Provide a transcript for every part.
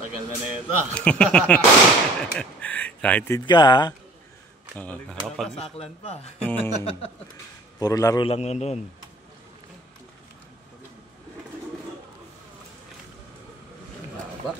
Tagal na ito. Excited ka ha? Kapag... Pasaklan pa. Puro laro lang na doon. Ba?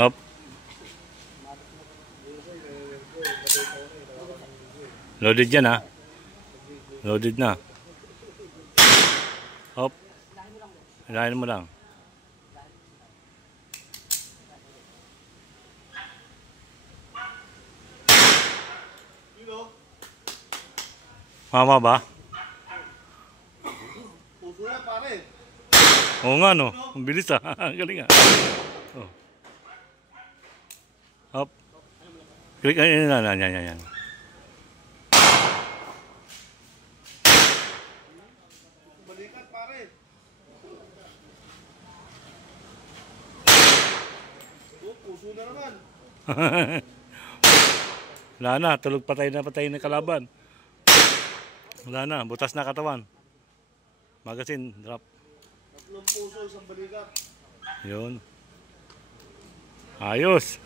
Up. Loaded yan ha. Loaded na. Up. Hilahin mo lang. Mama ba? Puso na pare. Oo nga no. Ang bilis ha. Galing ha. Oh. Up. Click. Yan. Balikat pare. Oh, puso na naman. Wala na. Tulog patay na kalaban. Wala na. Butas na katawan. Magazine. Drop. 3 puso, 1 balikat. Yun. Ayos.